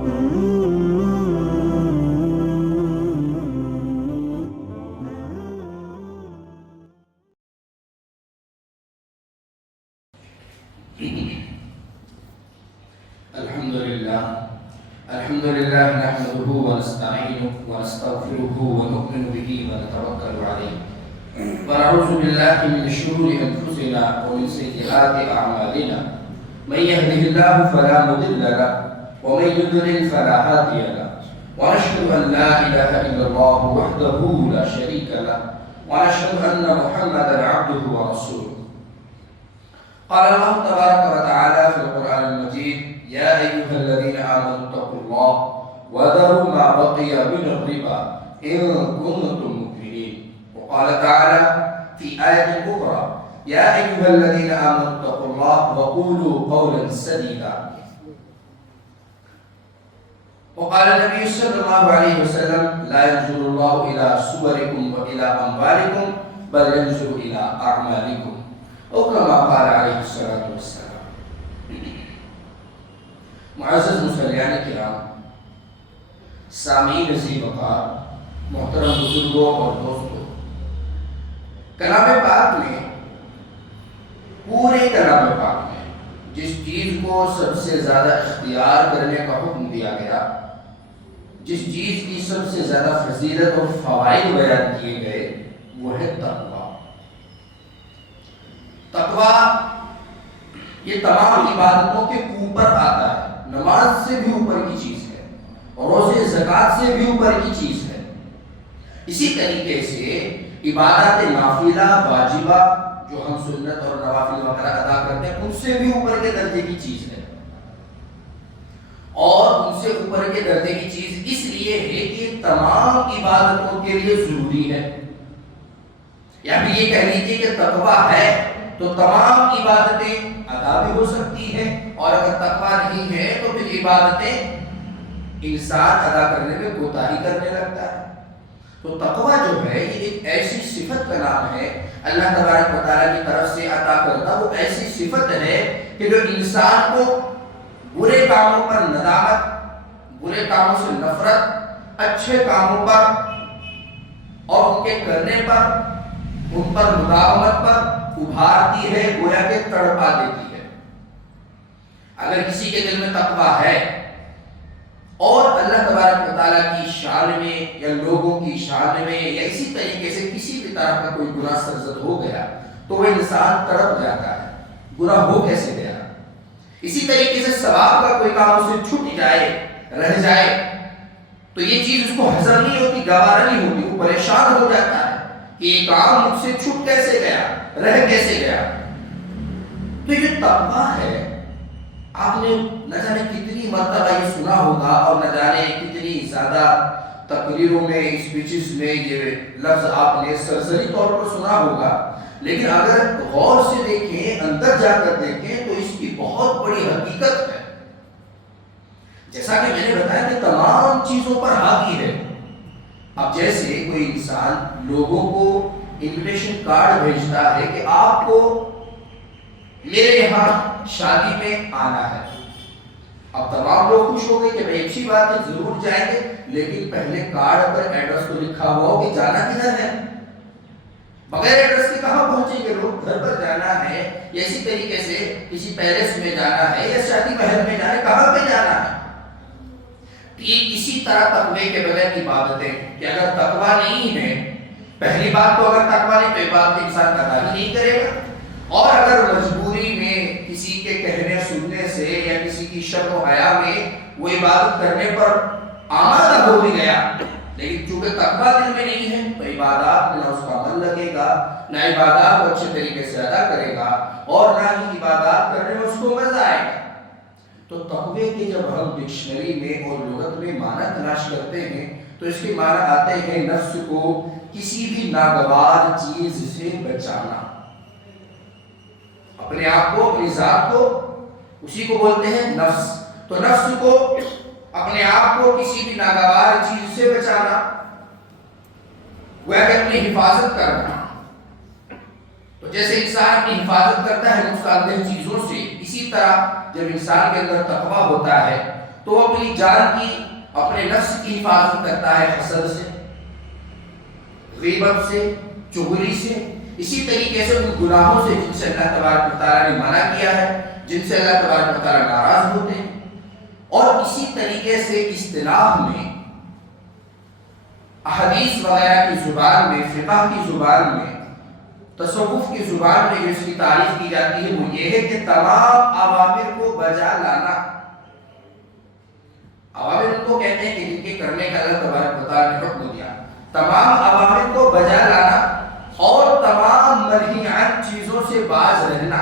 الحمد لله نحمده ونستعينه ونستغفره ونؤمن به ونتوكل عليه ونعوذ بالله من شرور أنفسنا ومن سيئات أعمالنا من يهده الله فلا مضل له ومن يضلل فلا هادي له ونشهد أن لا إله إلا الله وحده لا شريك له ونشهد أن محمدا عبده ورسوله. قال الله تبارك وتعالى في القرآن المجيد: يا أيها الذين آمنوا اتقوا الله وذروا ما بقي من الربا إن كنتم مؤمنين. وقال تعالى في آية أخرى: يا أيها الذين آمنوا اتقوا الله وقولوا قولا سديدا. وقال النبي صلى الله عليه وسلم: لا ينظر الله إلى صوركم وإلى أموالكم بل ينظر إلى أعمالكم. أو كما قال عليه الصلاة والسلام. معزز مسلمان کرام، سامعین عزیز وقار، محترم بزرگوں اور دوستوں، کلام پاک میں، پورے کلام پاک میں جس چیز کو سب سے زیادہ اختیار کرنے کا حکم دیا گیا، جس چیز کی سب سے زیادہ فضیلت اور فوائد بیان کیے گئے، وہ ہے تقویٰ۔ تقویٰ یہ تمام عبادتوں کے اوپر آتا ہے، نماز سے بھی اوپر کی چیز ہے، روزے زکوٰۃ سے بھی اوپر کی چیز ہے۔ اسی طریقے سے عبادات نافلہ واجبہ جو ہم سنت اور نوافل وغیرہ ادا کرتے ہیں، ان سے بھی اوپر کے درجے کی چیز ہے، اور ان سے اوپر کے درجے کی چیز اس لیے ہے کہ تمام عبادتوں کے لیے ضروری ہے۔ یا پھر یہ کہہ لیجیے کہ تقویٰ ہے تو تمام عبادتیں ادا بھی ہو سکتی ہیں، اور اگر تقویٰ نہیں ہے تو پھر عبادتیں انسان ادا کرنے میں کوتاہی کرنے لگتا ہے۔ تو تقویٰ جو ہے یہ ایک ایسی صفت کا نام ہے اللہ تبارک و تعالیٰ کی طرف سے عطا کرتا، وہ ایسی صفت ہے کہ جو انسان کو برے کاموں پر ندامت، برے کاموں سے نفرت، اچھے کاموں پر اور ان کے کرنے پر، ان پر مداومت پر ابھارتی ہے، گویا کہ تڑپا دیتی ہے۔ اگر کسی کے دل میں تقویٰ ہے اور اللہ تبارک و تعالیٰ کی شان میں یا لوگوں کی شان میں یا اسی طریقے سے کسی بھی طرح کا کوئی گناہ سرزد ہو گیا تو وہ انسان تڑپ جاتا ہے، گناہ ہو کیسے گیا۔ اسی طریقے سے ثواب کا کوئی کام اسے چھٹ جائے، رہ جائے، تو یہ چیز اس کو ہضم نہیں ہوتی، گوارا نہیں ہوتی، وہ پریشان ہو جاتا ہے کہ یہ کام مجھ سے چھٹ کیسے گیا، رہ کیسے گیا۔ تو یہ تقویٰ ہے۔ آپ نے نہ جانے کتنی مرتبہ یہ سنا ہوگا اور نہ جانے کتنی زیادہ تقریروں میں، اسپیچز میں یہ لفظ آپ نے سرسری طور پر سنا ہوگا، لیکن اگر غور سے دیکھیں، اندر جا کر دیکھیں تو اس کی بہت بڑی حقیقت ہے۔ جیسا کہ میں نے بتایا کہ تمام چیزوں پر حاوی ہے۔ اب جیسے کوئی انسان لوگوں کو انویٹیشن کارڈ بھیجتا ہے کہ آپ کو میرے یہاں شادی میں آنا ہے، اب تمام لوگ خوش ہو گئے کہ بھائی اچھی بات ہے، ضرور جائیں گے، لیکن پہلے کارڈ پر ایڈریس تو لکھا ہوا ہو کہ جانا کدھر ہے۔ بغیر ایڈریس کے کہاں پہنچیں گے لوگ؟ گھر پر جانا ہے یا اسی طریقے سے کسی پیلس میں جانا ہے یا شادی محل میں جانا ہے، کہاں پہ جانا ہے۔ یہ اسی طرح تقوی کے بغیر عبادتیں کہ اگر تقوی نہیں ہے، پہلی بات تو اگر تقوی نہیں تو عبادت انسان ادا ہی نہیں کرے گا، اور اگر مجبوری میں کسی کے کہنے سننے سے یا کسی کی شرم و حیا میں وہ عبادت کرنے پر آمادہ ہو بھی گیا، لیکن چونکہ تقوی دل میں نہیں ہے تو عبادات میں نہ اس کا من لگے گا، نہ عبادات کو اچھے طریقے سے ادا کرے گا، اور نہ ہی عبادات کرنے میں اس کو مزہ آئے گا۔ تو تقوی کے جب ہم ڈکشنری میں اور لغت میں معنی تلاش کرتے ہیں تو اس کے معنی آتے ہیں نفس کو کسی بھی ناگوار چیز سے بچانا، اپنے آپ کو، اپنی ذات کو، اسی کو بولتے ہیں نفس۔ تو نفس کو، اپنے آپ کو کسی بھی ناگوار چیز سے بچانا، وہ ہے اپنی حفاظت کرنا۔ تو جیسے انسان اپنی حفاظت کرتا ہے نقصان دہ چیزوں سے، اسی طرح جب انسان کے اندر تقویٰ ہوتا ہے تو تو وہ اپنی جان کی، اپنے نفس کی حفاظت کرتا ہے حسد سے، غیبت سے، چغلی سے، اسی طریقے سے ان گناہوں سے جن سے اللہ تبارک و تعالیٰ نے منع کیا ہے، جن سے اللہ تبارک و تعالیٰ ناراض ہوتے ہیں. اور اسی طریقے سے اصطلاح میں، احادیث وغیرہ کی زبان میں، فقہ کی زبان میں، تصوف کی زبان میں جو اس کی تعریف کی جاتی ہے وہ یہ ہے کہ تمام اوامر کو بجا لانا. اوامر ان کو کہتے ہیں کہ جن کے کرنے کا اللہ تبارک و تعالیٰ نے حکم دیا. تمام اوامر کو بجا لانا اور تمام منہی عن چیزوں سے باز رہنا.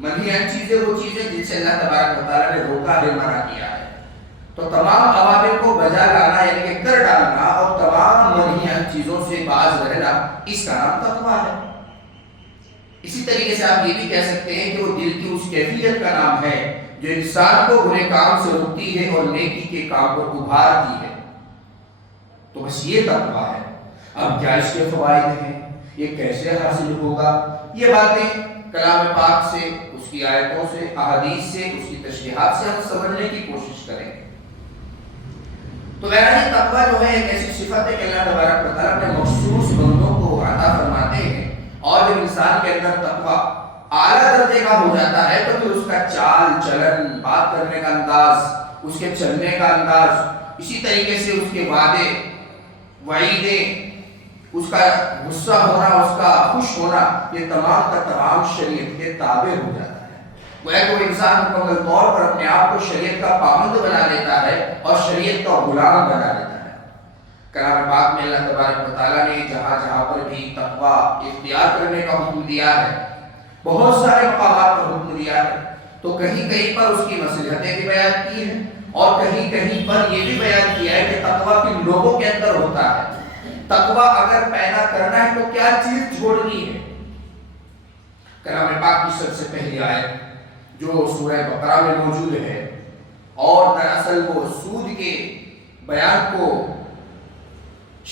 منہی عن چیزیں وہ چیزیں جن سے اللہ تبارک و تعالیٰ نے روکا ہے، منع کیا ہے. تو تمام اوامر کو بجا لانا یعنی کہ کر ڈالنا اور تمام منہی عن چیزوں سے باز رہنا، اس کا نام تقویٰ ہے. اسی طریقے سے آپ یہ بھی کہہ سکتے ہیں کہ وہ دل کی اس کیفیت کا نام ہے جو انسان کو برے کام سے روکتی ہے اور نیکی کے کام کو ابھارتی ہے. تو بس یہ تقویٰ ہے. اب کیا اس کے فوائد ہیں، یہ کیسے حاصل ہوگا، یہ باتیں کلام پاک سے، اس کی آیتوں سے، احادیث سے، اس کی تشریحات سے ہم سمجھنے کی کوشش کریں گے. تو بہرحال یہ تقویٰ جو ہے ایک ایسی صفت ہے کہ اللہ تبارک و تعالیٰ اپنے مخصوص بندوں کو عطا فرماتے ہیں. اور جب انسان کے اندر تقویٰ اعلیٰ درجے کا ہو جاتا ہے تو پھر اس کا چال چلن، بات کرنے کا انداز، اس کے چلنے کا انداز، اسی طریقے سے اس کے وعدے، وعیدیں، اس کا غصہ ہونا، اس کا خوش ہونا، یہ تمام کا تمام شریعت کے تابع ہو جاتا ہے. گویا کہ وہ انسان مکمل طور پر اپنے آپ کو شریعت کا پابند بنا لیتا ہے اور شریعت کا غلام بنا لیتا ہے. کلام پاک میں اللہ تبارک و تعالیٰ نے جہاں جہاں پر بھی تقویٰ اختیار کرنے کا حکم دیا ہے، بہت سارے مقامات پر حکم دیا ہے، تو کہیں کہیں پر اس کی مصلحتیں بھی بیان کی ہیں اور کہیں کہیں پر یہ بھی بیان کیا ہے کہ تقویٰ کن لوگوں کے اندر ہوتا ہے. تقویٰ اگر پیدا کرنا ہے تو کیا چیز چھوڑنی ہے. کلام پاک کی سب سے پہلی آیت جو سورہ بقرہ میں موجود ہے اور دراصل وہ سود کے بیان کو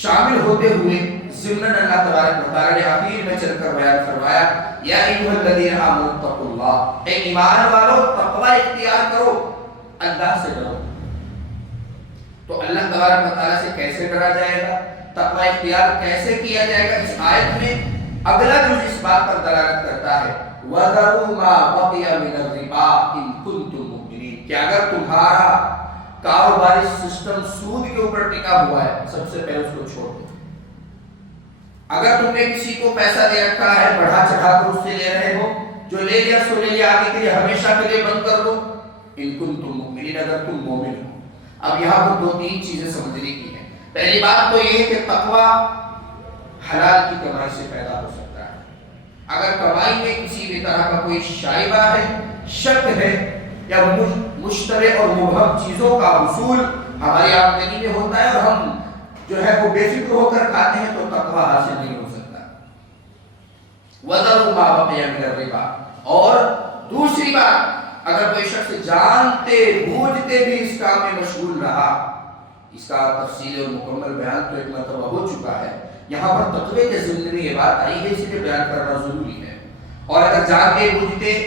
شامل ہوتے ہوئے ضمن اللہ تبارک و تعالیٰ نے آخر میں چل کر بیان فرمایا، یا ایھا الذین آمنوا اتقوا اللہ، اے ایمان والو تقویٰ اختیار کرو، اللہ سے ڈرو. تو اللہ تبارک و تعالیٰ سے کیسے ڈرا جائے گا، تقویٰ اختیار کیسے کیا جائے گا، اس آیت میں اگلا جو اس بات پر دلالت کرتا ہے وَذَرُوا مَا بَقِيَ مِنَ الرِّبَا إِن كُنتُم مُؤْمِنِينَ، کہ اگر تمہارا کاروباری سسٹم سود کے اوپر ٹکا ہوا ہے سب سے پہلے اس کو چھوڑ دو. اگر تم نے کسی کو پیسہ دے رکھا ہے، بڑھا چڑھا کر اس سے لے رہے ہو، جو لے لیا سو لے لیا، آگے کے لیے ہمیشہ کے لیے بند کر دو. ان کنتم مؤمنین، اگر تم مومن ہو. اب یہاں پر دو تین چیزیں سمجھنے کی ہیں. پہلی بات تو یہ ہے کہ تقویٰ حلال کی کمائی سے پیدا ہو سکتا ہے. اگر کمائی میں کسی بھی طرح کا کوئی شائبہ ہے، شک ہے یا مشتبہ اور مبہم چیزوں کا حصول ہماری آمدنی میں ہوتا ہے اور ہم جو ہے وہ بے فکر ہو کر کھاتے ہیں تو تقویٰ حاصل نہیں ہو سکتا. وَذَرُوا مَا بَقِيَ مِنَ الرِّبَا، اور دوسری بات اگر کوئی شخص جانتے بوجھتے بھی اس کام میں مشغول رہا، اس کا تفصیل اور مکمل بیان تو ایک مرتبہ ہو چکا ہے، یہاں پر تقوی کے ضمن میں یہ بات آئی ہے، اس لیے بیان کرنا ضروری ہے. اور اگر جانتے بوجھتے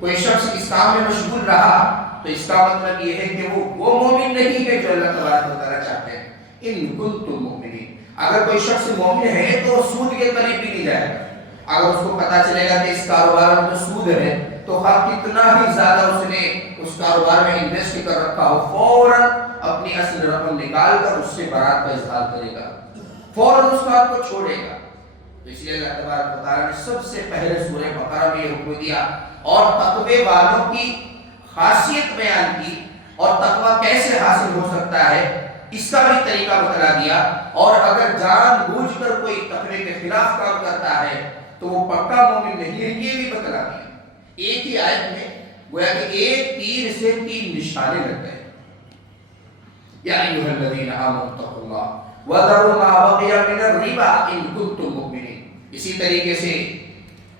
کوئی شخص اس کام میں مشغول رہا تو اس کا مطلب یہ ہے کہ وہ مومن نہیں ہے جو اللہ تبارک و تعالیٰ چاہتے ہیں. ان کنتم مؤمنین، اگر کوئی شخص مومن ہے تو سود کے قریب بھی نہیں جائے گا. اگر اس کو پتا چلے گا کہ اس کاروبار میں تو سود ہے تو خواہ کتنا ہی زیادہ اس نے اس کاروبار میں انویسٹ کر رکھا ہو، فوراً اپنی اصل رقم نکال کر اس سے برات کا اظہار کرے گا، فوراً اس بات کو چھوڑے گا. تو اس لیے اللہ تبارک و تعالیٰ نے سب سے پہلے سورہ بقرہ میں یہ حکم دیا اور تقوی والوں کی خاصیت بیان کی اور تقوی کیسے حاصل ہو سکتا ہے اس کا بھی طریقہ بتلا دیا. اور اگر جان بوجھ کر کوئی تقوی کے خلاف کام کرتا ہے تو وہ پکا مومن نہیں ہے، یہ بھی بتلا دیا. ایک ہی آیت میں گویا کہ ایک تیر سے تین نشانے لگ گئے. یا ایھا الذین آمنوا اتقوا اللہ وذروا ما بقی من الربا ان کنتم مؤمنین. اسی طریقے سے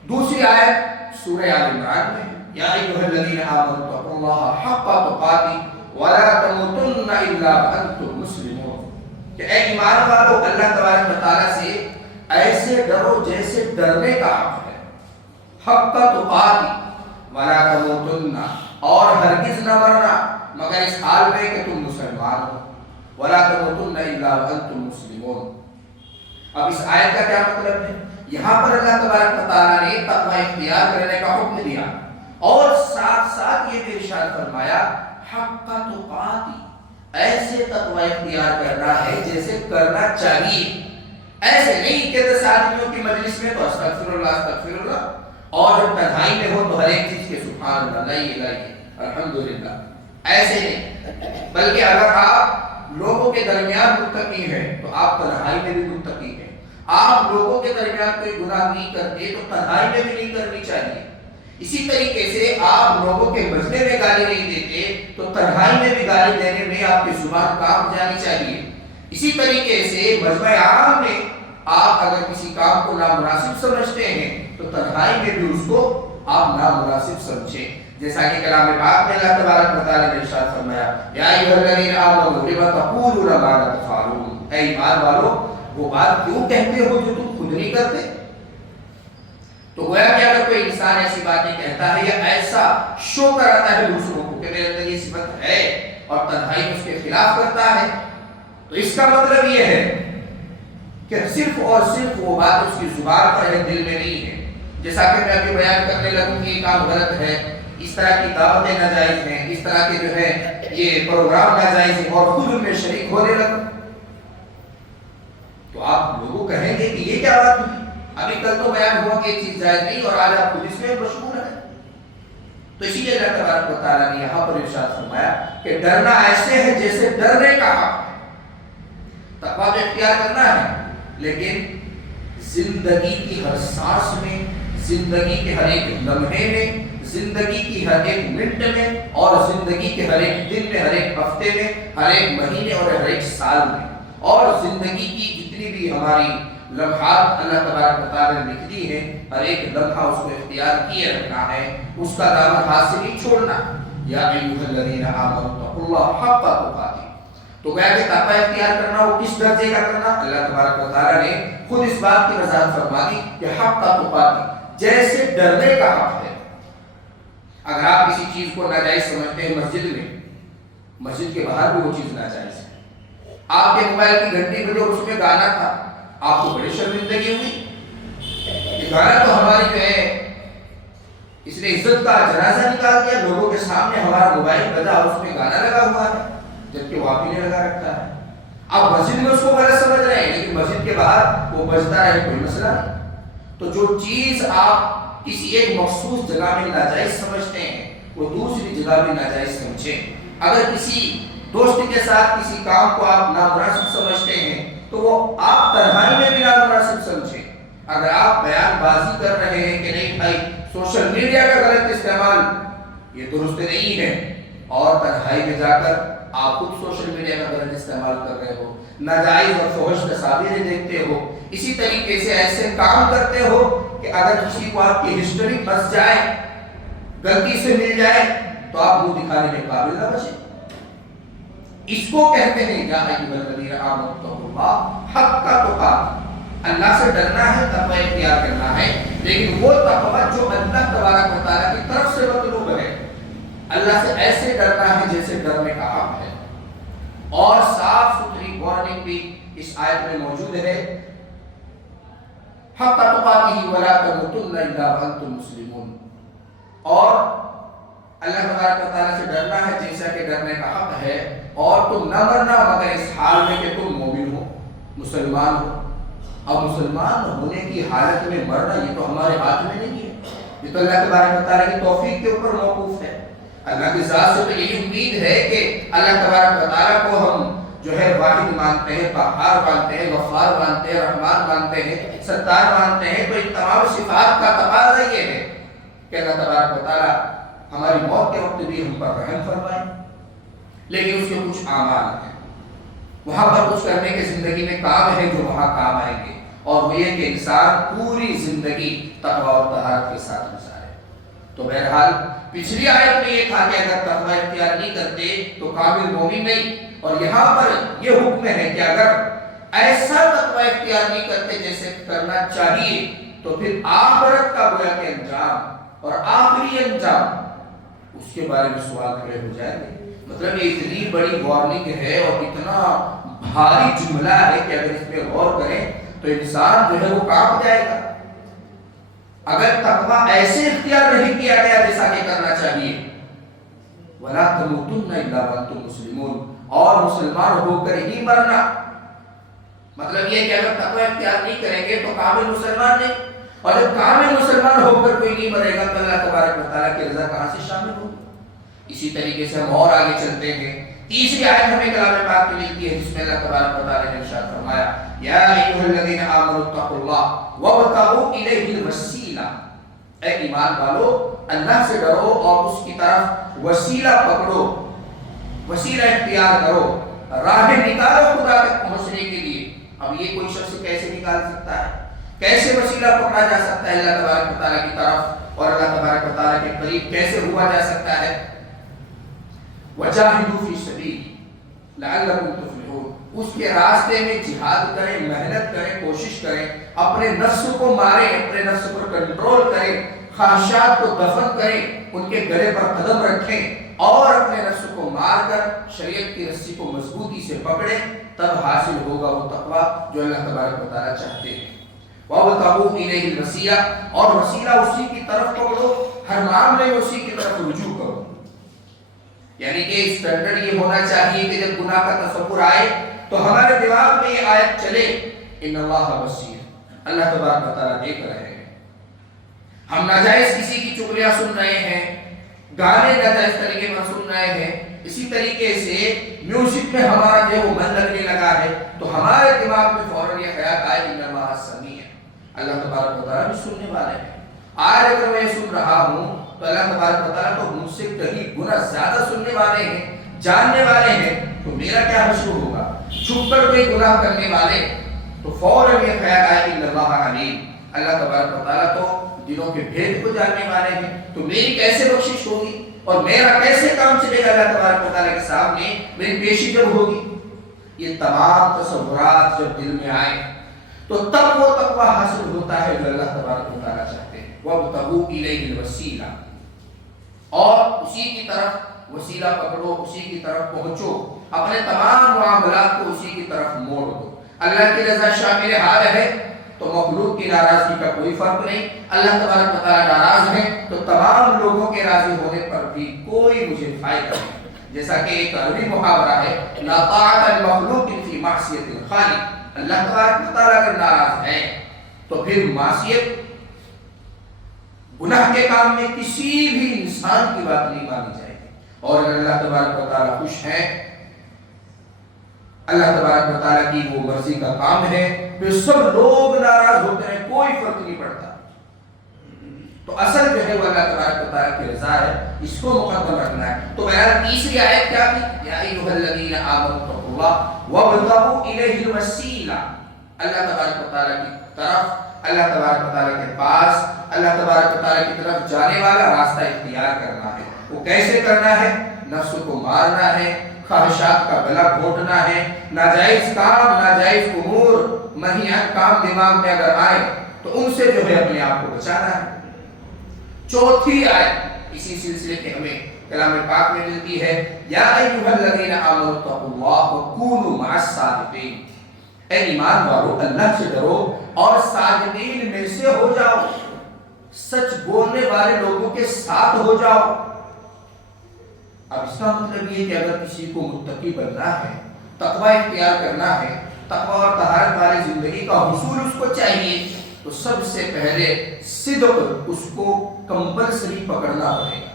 دوسری آیت سورہ آل عمران میں یا ایھا الذین آمنوا اتقوا اللہ حق تقاته ولا تموتن الا وانتم مسلمون، کہ اے ایمان والو اللہ تبارک و تعالیٰ سے ایسے ڈرو جیسے ڈرنے کا حق ہے. حق تقاتی ولا تموتن، اور ہرگز نہ مرنا مگر اس حال میں کہ تم مسلمان ہو، وَلَا تَمُوتُنَّ إِلَّا وَأَنْتُمْ مُسْلِمُونَ۔ اب اس آیت کا کیا مطلب ہے؟ یہاں پر اللہ تبارک و تعالیٰ نے تقوی اختیار کرنے کا حکم دیا اور ساتھ ساتھ یہ بھی ارشاد فرمایا حق تقاتی، ایسے تقوی اختیار کرنا ہے جیسے کرنا چاہیے، ایسے نہیں کہ 10 آدمیوں کی مجلس میں تو استغفر اللہ استغفر اللہ، اور جب تنہائی میں ہو تو ہر ایک چیز کے سبحان اللہ لا الہ الا اللہ الحمدللہ، ایسے نہیں، بلکہ اگر آپ لوگوں کے درمیان متقی ہیں تو آپ تنہائی میں بھی متقی ہیں، آپ لوگوں کے درمیان کوئی گناہ نہیں کرتے تو تنہائی میں بھی نہیں کرنی چاہیے، اسی طریقے سے آپ لوگوں کے مجمع میں گالی نہیں دیتے تو تنہائی میں بھی گالی دینے میں آپ کی زبان کام جانی چاہیے، اسی طریقے سے مجمع عام میں آپ اگر کسی کام کو نامناسب سمجھتے ہیں تو تنہائی میں بھی اس کو آپ نامناسب سمجھیں، جیسا کہ کلام پاک میں اللہ تبارک و تعالی نے ارشاد فرمایا یا ایھا الذین آمنوا لم تقولون ما لا تفعلون، اے ایمان والو وہ بات کیوں کہتے ہو جو تم خود نہیں کرتے؟ تو گویا کہ اگر کوئی انسان ایسی باتیں کہتا ہے یا ایسا شو کراتا ہے دوسروں کو کہ میرے اندر یہ صفت ہے اور تنہائی میں اس کے خلاف کرتا ہے، تو اس کا مطلب یہ ہے کہ صرف اور صرف وہ بات اس کی زبان پر ہے، دل میں نہیں ہے، جیسا کہ میں ابھی بیان کرنے لگوں کہ یہ کام غلط ہے، اس طرح کی دعوتیں ناجائز ہیں، اس طرح کے جو ہے یہ پروگرام ناجائز ہیں اور خود ان میں شریک ہونے لگوں، تو آپ لوگوں کہیں گے کہ یہ کیا بات ہوئی، ابھی کل تو بیان ہوا کہ یہ چیز جائز نہیں اور آج آپ خود اس میں مشغول ہیں۔ تو اسی لیے اللہ تبارک و تعالیٰ نے یہاں پر ارشاد فرمایا کہ ڈرنا ایسے ہے جیسے ڈرنے کا حق ہے، تقویٰ تو اختیار کرنا ہے لیکن زندگی کی ہر سانس میں، زندگی کے ہر ایک لمحے میں، زندگی کی ہر ایک منٹ میں اور زندگی کے ہر ایک دن میں، ہر ایک ہفتے میں، ہر ایک مہینے اور ہر ایک سال میں، اور زندگی کی جتنی بھی ہماری لمحات اللہ تبارک و تعالیٰ نے لکھ دی ہے، ہر ایک لمحہ اس کو اختیار کیے رکھنا ہے، اس کا دامن ہاتھ سے نہیں چھوڑنا۔ یا ایھا الذین آمنوا اتقوا اللہ حق تقاته، تو گویا کہ تقوی اختیار کرنا وہ کس درجے کا کرنا؟ اللہ تبارک و تعالیٰ نے خود اس بات کی وضاحت فرما دی کہ حق تقاته جیسے ڈرنے کا حق ہے۔ اگر آپ کسی چیز کو ناجائز سمجھتے ہیں مسجد میں، مسجد کے باہر بھی وہ چیز ناجائز ہے، آپ کے موبائل کی گھنٹی بجے اور اس میں گانا تھا، آپ کو بڑی شرمندگی ہوئی، یہ گانا تو ہماری جو ہے اس نے عزت کا جنازہ نکال دیا، لوگوں کے سامنے ہمارا موبائل بجا اور اس میں گانا لگا ہوا ہے جبکہ وہ آپ ہی نے لگا رکھا ہے، آپ مسجد میں اس کو غلط سمجھ رہے ہیں لیکن مسجد کے باہر وہ بجتا رہے کوئی مسئلہ نہیں۔ تو جو چیز آپ کسی ایک مخصوص جگہ میں ناجائز سمجھتے ہیں وہ دوسری جگہ بھی ناجائز سمجھیں، اگر کسی دوست کے ساتھ کسی کام کو آپ نامناسب سمجھتے ہیں تو وہ آپ تنہائی میں بھی نامناسب سمجھیں، اگر آپ بیان بازی کر رہے ہیں کہ نہیں بھائی سوشل میڈیا کا غلط استعمال یہ درست نہیں ہے اور تنہائی میں جا کر آپ خود سوشل میڈیا کا غلط استعمال کر رہے ہو، ناجائز اور فحش تصاویریں دیکھتے ہو، اسی طریقے سے ایسے کام کرتے ہو کہ اگر کسی کو آپ کی ہسٹری پھنس جائے، غلطی سے مل جائے تو آپ منہ دکھانے کے قابل نہ بچیں، اس کو کہتے ہیں یا ایھا الذین آمنوا اتقوا اللہ حق تقاته، اللہ سے ڈرنا ہے، تقوی اختیار کرنا ہے، لیکن وہ تقوی جو اللہ تبارک و تعالیٰ کی طرف سے مطلوب ہے، اللہ سے ایسے ڈرنا ہے جیسے ڈرنے کا حق ہے، اور صاف ستھری وارننگ بھی اس آیت میں موجود ہے حق تقاته ولا تموتن الا وانتم مسلمون، اور اللہ تبارک و تعالیٰ سے ڈرنا ہے جیسا کہ ڈرنے کا حق ہے، اور تم نہ مرنا مگر اس حال میں کہ تم مومن ہو، مسلمان ہو۔ اب مسلمان ہونے کی حالت میں مرنا یہ تو ہمارے ہاتھ میں نہیں ہے، یہ تو اللہ تبارک و تعالیٰ کی توفیق کے اوپر موقوف ہے، اللہ کی ذات سے تو یہی امید ہے کہ اللہ تبارک و تعالیٰ کو ہم جو ہے واحد مانتے ہیں، قہار مانتے ہیں، غفار مانتے ہیں، رحمان مانتے ہیں، ستار مانتے ہیں، تو ان تمام صفات کا تقاضا یہ ہے کہ اللہ تبارک و تعالیٰ ہماری موت کے وقت بھی ہم پر رحم فرمائے، لیکن اس کے کچھ اعمال ہیں، وہاں پر کچھ کرنے کے زندگی میں کام ہے جو وہاں کام آئیں گے، اور وہ یہ کہ انسان پوری زندگی تقویٰ اور طہارت کے ساتھ گزارے۔ تو بہرحال پچھلی آیت میں یہ تھا کہ اگر تقویٰ اختیار نہیں کرتے تو کامل مومن نہیں، اور یہاں پر یہ حکم ہے کہ اگر ایسا تقویٰ اختیار نہیں کرتے جیسے کرنا چاہیے تو پھر آخرت کا گویا کہ انجام اور آخری انجام اس کے بارے میں سوال کھڑے ہو جائیں گے۔ مطلب یہ اتنی بڑی وارننگ ہے اور اتنا بھاری جملہ ہے کہ اگر اس پہ غور کریں تو انسان جو ہے وہ کانپ جائے گا. اگر تقویٰ ایسے اختیار نہیں کیا گیا جیسا کہ کرنا چاہیے، وَلَا تَمُوتُنَّ إِلَّا وَأَنْتُمْ مُسْلِمُونَ، اور مسلمان ہو کر ہی مرنا. مطلب یہ کہ اگر تقویٰ اختیار نہیں کریں گے تو کامل مسلمان نہیں، اور جب کامل مسلمان ہو کر کوئی نہیں مرے گا تو اللہ تبارک و تعالیٰ کی رضا کہاں سے شامل ہوگی. اسی طریقے سے ہم اور آگے چلتے ہیں. تیسری آیت ہمیں کلام پاک میں ملتی ہے جس میں اللہ تبارک و تعالیٰ نے ارشاد فرمایا یا ایھا الذین آمنوا اتقوا اللہ وابتغوا الیہ الوسیلہ، اے ایمان والو اللہ سے ڈرو اور اس کی طرف وسیلہ پکڑو، وسیلہ اختیار کرو، راہ نکالو خدا تک پہنچنے کے لیے. اب یہ کوئی شخص کیسے نکال سکتا ہے، کیسے وسیلہ پکڑا جا سکتا ہے اللہ تبارک و تعالیٰ کی طرف اور اللہ تبارک و تعالیٰ کے قریب کیسے ہوا جا سکتا ہے؟ وَجَاهِدُوا فِي سَبِيلِهِ لَعَلَّكُمْ تُفْلِحُونَ، اس کے راستے میں جہاد کریں، محنت کریں، کوشش کریں، اپنے نفس کو ماریں، اپنے نفس پر کنٹرول کریں، خواہشات کو دفن کریں، ان کے گلے پر قدم رکھیں اور اپنے نفس کو مار کر شریعت کی رسی کو مضبوطی سے پکڑیں، تب حاصل ہوگا وہ تقویٰ جو اللہ تبارک و تعالیٰ چاہتے ہیں. وَابْتَغُوا إِلَيْهِ الْوَسِيلَةَ، اور وسیلہ اسی کی طرف پکڑو، ہر معاملے میں اسی کی طرف رجوع کرو. یعنی کہ اسٹینڈرڈ یہ ہونا چاہیے کہ جب گناہ کا تصور آئے تو ہمارے دماغ میں یہ آیت چلے ان اللہ بصیر، اللہ تبارک و تعالیٰ دیکھ رہے ہیں. ہم ناجائز کسی کی چغلیاں سن رہے ہیں، گانے ناجائز طریقے پر سن رہے ہیں، اسی طریقے سے میوزک میں ہمارا جو وہ من لگنے لگا ہے تو ہمارے دماغ میں فوراً یہ خیال آئے ان اللہ سمیع ہے، اللہ تبارک و تعالیٰ بھی سننے والے ہیں. آج اگر میں سن رہا ہوں تو اللہ تبارک و تعالیٰ تو مجھ سے کہیں گنا زیادہ سننے والے ہیں، جاننے والے ہیں، تو میرا کیا حشر ہوگا. چھپ کر کوئی گناہ کرنے والے تو فوراً یہ خیال آئے کہ اللہ علیم، اللہ تبارک و تعالیٰ تو دلوں کے بھید کو جاننے والے ہیں، تو میری کیسے بخشش ہوگی اور میرا کیسے کام چلے گا اللہ تبارک و تعالیٰ کے سامنے میری پیشی جب ہوگی. یہ تمام تصورات جب دل میں آئے تو تب وہ تقویٰ حاصل ہوتا ہے جو اللہ تبارک و تعالیٰ چاہتے ہیں. وَابْتَغُوا إِلَيْهِ الْوَسِيلَةَ، اور اسی کی طرف وسیلہ پکڑو، اسی کی طرف پہنچو، اپنے تمام معاملات کو اسی کی طرف موڑ دو. اللہ کی رضا شامل حال ہے تو مخلوق کی ناراضگی کا کوئی فرق نہیں. اللہ تبارک و تعالیٰ ناراض ہے تو تمام لوگوں کے راضی ہونے پر بھی کوئی مجھے فائدہ نہیں. جیسا کہ ایک عربی محاورہ ہے لا طاعت لمخلوق فی معصیت الخالق، اللہ تبارک و تعالیٰ اگر ناراض ہے تو پھر معصیت گناہ کے کام میں کسی بھی انسان کی بات نہیں مانی جائے گی. اور اگر اللہ تبارک و تعالیٰ خوش ہے، اللہ تبارک و تعالیٰ کی وہ مرضی کا کام ہے، پھر سب لوگ ناراض ہوتے ہیں، کوئی فرق نہیں پڑتا. تو اصل جو ہے وہ اللہ تبارک و تعالیٰ کی رضا ہے، اس کو مقدم رکھنا ہے. تو بہرحال تیسری آیت کیا تھی؟ یا ایھا الذین آمنوا اتقوا اللہ وابتغوا الیہ الوسیلہ، اللہ تبارک و تعالیٰ کی طرف، اللہ تبارک و تعالیٰ کے پاس، اللہ تبارک و تعالیٰ کی طرف جانے والا راستہ اختیار کرنا ہے. وہ کیسے کرنا ہے؟ نفس کو مارنا ہے، خواہشات کا گلا گھونٹنا ہے، ناجائز کام، ناجائز امور، منہیات کام دماغ میں اگر آئے تو ان سے جو ہے اپنے آپ کو بچانا ہے. چوتھی آیت اسی سلسلے کے ہمیں کلام پاک میں ملتی ہے یا ایھا الذین آمنوا اتقوا اللہ وکونوا مع الصادقین، اے ایمان والو اللہ سے ڈرو اور صادقین میں سے ہو جاؤ، سچ بولنے والے لوگوں کے ساتھ ہو جاؤ. اب اس کا مطلب یہ کہ اگر کسی کو متقی بننا ہے، تقوی اختیار کرنا ہے، تقوی اور طہارت والی زندگی کا حصول اس کو چاہیے، تو سب سے پہلے صدق اس کو کمپلسری پکڑنا پڑے گا.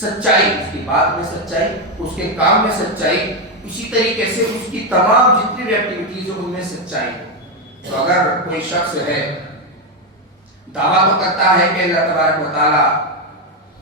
سچائی، اس کی بات میں سچائی، اس کے کام میں سچائی، اسی طریقے سے اس کی تمام جتنی بھی ایکٹیویٹیز ہیں ان میں سچائی ہو. تو اگر کوئی شخص ہے دعویٰ تو کرتا ہے کہ اللہ تبارک و تعالیٰ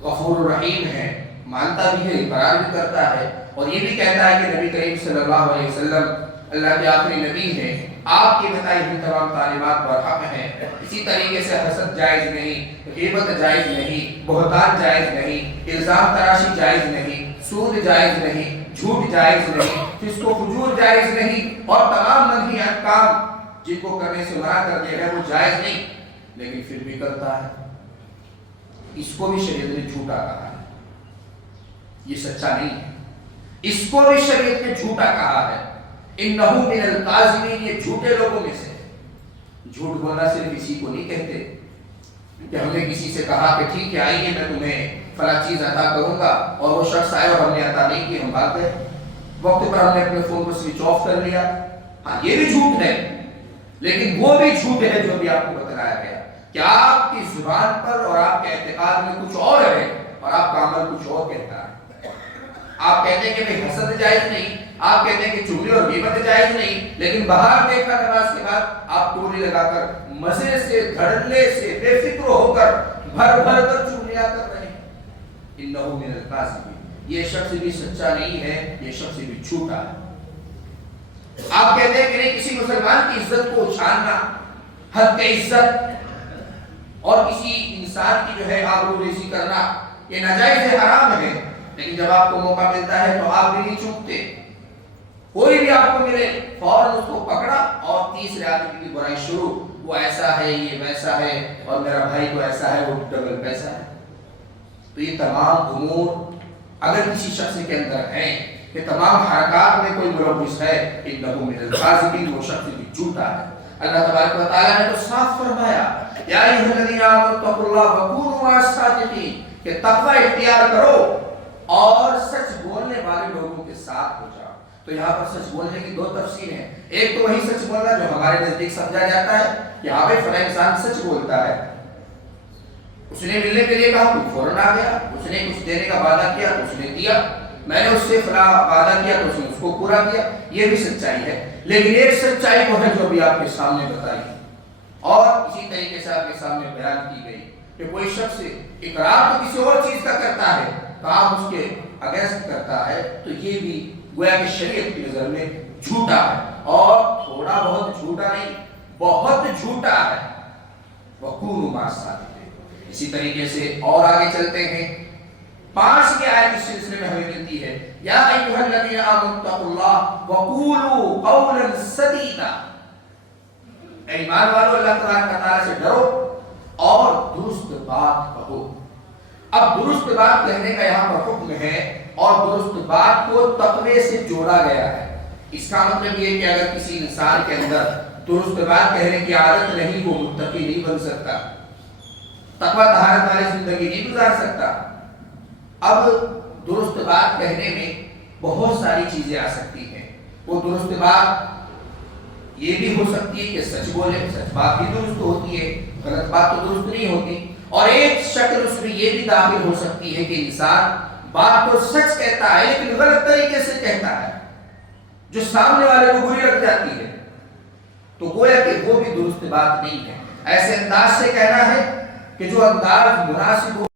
غفور الرحیم ہے، مانتا بھی ہے، اقرار بھی کرتا ہے، اور یہ بھی کہتا ہے کہ نبی کریم صلی اللہ علیہ وسلم اللہ کے آخری نبی ہیں، آپ کی بتائی ہوئی تمام تعلیمات برحق ہیں، اسی طریقے سے حسد جائز نہیں، غیبت جائز نہیں، بہتان جائز نہیں، الزام تراشی جائز نہیں، سود جائز نہیں، جھوٹ جائز نہیں، فسق و فجور جائز نہیں، اور تمام منہیات کام جن کو کرنے سے منع کر دیا ہے وہ جائز نہیں، لیکن پھر بھی کرتا ہے. اس کو بھی شریعت نے جھوٹا کہا ہے، یہ سچا نہیں ہے. اس کو بھی شریعت نے جھوٹا کہا ہے. انہو من الکاذبین، یہ جھوٹے لوگوں میں سے. جھوٹ بولنا صرف اسی کو نہیں کہتے کہ ہم نے کسی سے کہا کہ ٹھیک ہے آئیے میں تمہیں فلاں چیز عطا کروں گا، اور وہ شخص آئے اور ہم نے عطا نہیں کی، ہم بھاگ گئے، وقت پر ہم نے اپنے فون کو سوئچ آف کر لیا. ہاں یہ بھی جھوٹ ہے، لیکن وہ بھی جھوٹ ہے جو بھی آپ کو بتلایا گیا کہ آپ کی زبان پر اور آپ کے اعتقاد میں کچھ اور ہے اور آپ کا عمل کچھ اور کہتا ہے. آپ کہتے ہیں کہ بھئی حسد جائز نہیں، آپ کہتے ہیں کہ چغلی اور غیبت جائز نہیں، لیکن باہر دیکھا نماز کے بعد آپ ٹولی لگا کر مزے سے دھڑلے سے بے فکر ہو کر بھر بھر کر چغلیاں کر رہے ہیں. انہو من الکاذبین، یہ شخص بھی سچا نہیں ہے، یہ شخص بھی جھوٹا ہے. آپ کہتے ہیں کہ نہیں کسی مسلمان کی عزت کو اچھالنا، حد کے عزت اور کسی انسان کی جو ہے آبرو ریزی کرنا یہ ناجائز ہے، حرام ہے، لیکن جب آپ کو موقع ملتا ہے تو آپ بھی نہیں چوکتے. کوئی بھی آپ کو ملے فوراً اس کو پکڑا اور تیسرے آدمی کی برائی شروع، وہ ایسا ہے یہ ویسا ہے اور میرا بھائی تو ایسا ہے وہ ڈبل پیسہ ہے. تو یہ تمام امور اگر کسی شخص کے اندر ہیں، یہ تمام حرکات میں کوئی ملوث ہے، انہو من الکاذبین، وہ شخص بھی جھوٹا ہے. اللہ تبارک و تعالیٰ نے تو صاف فرمایا یا ایھا الذین آمنوا اتقوا اللہ وکونوا مع الصادقین، کہ تقوی اختیار کرو اور سچ بولنے والے لوگوں کے ساتھ ہو جاؤ. تو یہاں پر سچ بولنے کی دو تفسیر ہیں. ایک تو وہی سچ بولنا جو ہمارے نزدیک سمجھا جاتا ہے کہ ہاں بھائی فلاں انسان سچ بولتا ہے، اس نے ملنے کے لیے کہا تو فوراً آ گیا، اس نے کچھ دینے کا وعدہ کیا تو اس نے دیا، میں نے اس سے فلاں وعدہ کیا تو اس نے اس کو پورا کیا، یہ بھی سچائی ہے. لیکن ایک سچائی وہ ہے جو بھی آپ کے سامنے بتائی اور اسی طریقے سے آپ کے سامنے بیان کی گئی کہ کوئی شخص اقرار تو کسی اور چیز کا کرتا ہے، کام اس کے اگینسٹ کرتا ہے، تو یہ بھی گویا کہ شریعت کی نظر میں جھوٹا ہے، اور تھوڑا بہت جھوٹا نہیں، بہت جھوٹا ہے. وَقُولُوا مَعَ الصَّادِقِينَ. اسی طریقے سے اور آگے چلتے ہیں. 5 کی آیت اس سلسلے میں ہمیں ملتی ہے یا ایھا الذین آمنوا اتقوا اللہ وقولوا قولا سدیدا. ایمان والو اللہ تعالیٰ سے ڈرو اور درست بات کہو. اب درست بات کہنے کا یہاں پر حکم ہے اور درست بات کو تقوی سے جوڑا گیا ہے. اس کا مطلب یہ کہ اگر کسی انسان کے اندر درست بات کہنے کی عادت نہیں، وہ متقی نہیں بن سکتا، تقوی طہارت والی زندگی نہیں گزار سکتا. اب درست بات کہنے میں بہت ساری چیزیں آ سکتی ہیں. وہ درست بات یہ بھی ہو سکتی ہے کہ سچ بولے، سچ بات بھی درست ہوتی ہے، غلط بات تو درست نہیں ہوتی. اور ایک شکل اس میں یہ بھی داخل ہو سکتی ہے کہ انسان بات تو سچ کہتا ہے لیکن غلط طریقے سے کہتا ہے جو سامنے والے کو بری لگ جاتی ہے، تو گویا کہ وہ بھی درست بات نہیں ہے. ایسے انداز سے کہنا ہے کہ جو انداز مناسب ہو